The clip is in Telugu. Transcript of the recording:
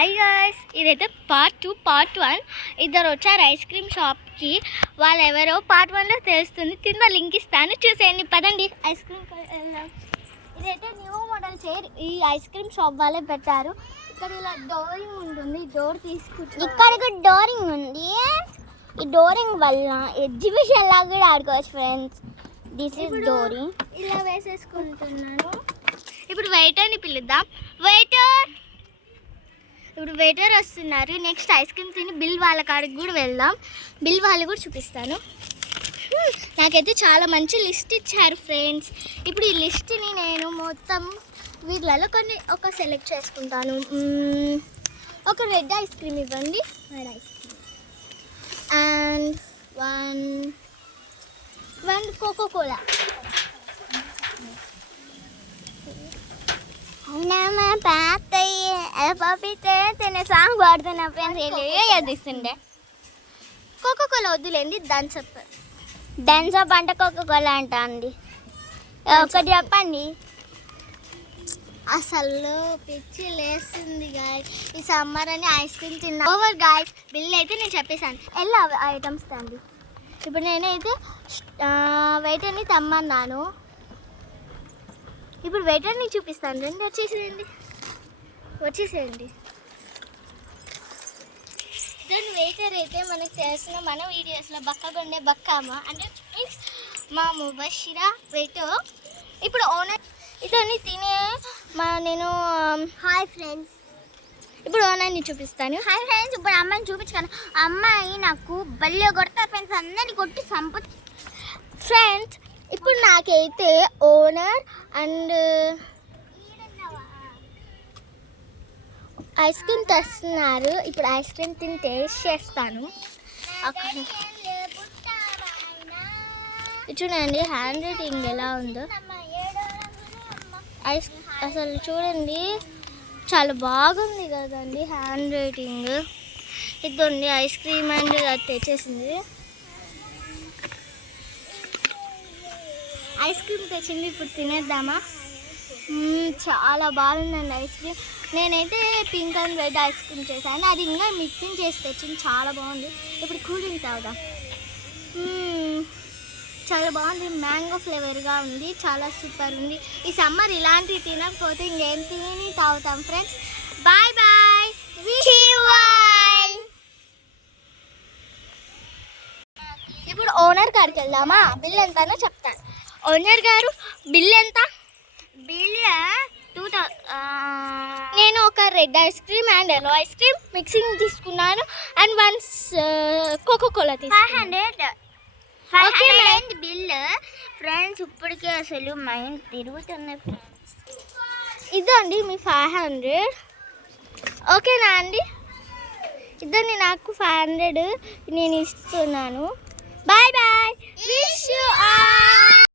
హాయ్ గాయ్స్, ఇదైతే పార్ట్ 1. ఇద్దరు వచ్చారు ఐస్ క్రీమ్ షాప్కి. వాళ్ళు ఎవరో పార్ట్ 1లో తెలుస్తుంది. కింద లింక్ ఇస్తాను, చూసేయండి. పదండి ఐస్ క్రీమ్ వెళ్దాం. ఇదైతే న్యూ మోడల్ చైర్. ఈ ఐస్ క్రీమ్ షాప్ వాళ్ళే పెట్టారు. ఇక్కడ ఇలా డోరింగ్ ఉంటుంది, డోర్ తీసుకుంటారు. ఇక్కడ డోరింగ్ ఉంది. ఈ డోరింగ్ వల్ల ఎగ్జిబిషన్ లాగా కూడా ఆడుకోవచ్చు ఫ్రెండ్స్. This is డోరింగ్. ఇలా వేసేసుకుంటున్నాను. ఇప్పుడు వెయిటర్ని పిలుద్దాం. వెయిటర్, ఇప్పుడు వెయిటర్ వస్తున్నారు. నెక్స్ట్ ఐస్ క్రీమ్ తిని బిల్ వాళ్ళ కాడికి కూడా వెళ్దాం. బిల్ వాళ్ళు కూడా చూపిస్తాను. నాకైతే చాలా మంచి లిస్ట్ ఇచ్చారు ఫ్రెండ్స్. ఇప్పుడు ఈ లిస్ట్ని నేను మొత్తం వీళ్ళలో ఒక సెలెక్ట్ చేసుకుంటాను. ఒక రెడ్ ఐస్ క్రీమ్ ఇవ్వండి, red ice cream, and one Coca Cola. అవునా పాపితే సాంగ్ పాడుతున్నా ఫ్రెండ్స్. తీస్తుండే కోకోకోలా వద్దులేండి, థమ్సప్. థమ్సప్ అంటే కోకోకోలా అంట అండి. ఒకటి చెప్పండి. అసలు పిచ్చి లేస్తుంది గాయస్. ఈ సమ్మర్ అని ఐస్ క్రీమ్ తిన్నా. ఓవర్ గాయస్, బిల్ అయితే నేను చెప్పేశాను. ఎలా ఐటమ్స్ తండి. ఇప్పుడు నేనైతే వెయిటర్ని తెమ్మన్నాను. ఇప్పుడు వెయిటర్ని చూపిస్తాను. రండి, వచ్చేసేయండి. దాని వెయిటర్ అయితే మనకు తెలిసిన మన వీడియోస్లో బక్కగుండే బక్కమ్మ అంటే మీన్స్ మా ముబషిరా వెయిటర్. ఇప్పుడు ఓనర్ ఇతన్ని తినే నేను హాయ్ ఫ్రెండ్స్. ఇప్పుడు ఓనర్ని చూపిస్తాను. Hi friends. ఇప్పుడు అమ్మాయిని చూపించాను. అమ్మాయి నాకు బల్లె కొడతా ఫ్రెండ్స్. అందరిని కొట్టి ఫ్రెండ్స్, ఇప్పుడు నాకైతే ఓనర్ అండ్ ఐస్ క్రీమ్ తెస్తున్నారు. ఇప్పుడు ఐస్ క్రీమ్ తిని టేస్ట్ చేస్తాను. చూడండి హ్యాండ్ రైటింగ్ ఎలా ఉందో. అసలు చూడండి, చాలా బాగుంది కదండి హ్యాండ్ రైటింగ్. ఇదండి ఐస్ క్రీమ్ అండ్ అది తెచ్చేసింది. ఐస్ క్రీమ్ తెచ్చింది, ఇప్పుడు తినేద్దామా? చాలా బాగుందండి ఐస్ క్రీమ్. నేనైతే pink and red ice cream చేశాను. అది ఇంకా మిక్సింగ్ చేసి తెచ్చింది, చాలా బాగుంది. ఇప్పుడు కూల్ డ్రింక్ తాగుదాం. చాలా బాగుంది, మ్యాంగో ఫ్లేవర్గా ఉంది, చాలా సూపర్ ఉంది. ఈ సమ్మర్ ఇలాంటివి తినకపోతే ఇంకేం తిని తాగుతాం ఫ్రెండ్స్. Bye bye. ఇప్పుడు ఓనర్ కాడికి వెళ్దామా? బిల్ ఎంతనో చెప్తాను. ఓనర్ గారు, బిల్ ఎంత? బిల్ 2000. నేను ఒక red ice cream and yellow ice cream mixing తీసుకున్నాను అండ్ వన్స్ కోకోకోలా తీసుకున్నాను. 500 బిల్ ఫ్రెండ్స్. ఇప్పటికే అసలు మైండ్ తిరుగుతున్నాయి ఫ్రెండ్స్. ఇదండి మీ 500. ఓకేనా అండి? ఇదండి నాకు 500 నేను ఇస్తున్నాను. Bye bye. Wish you all.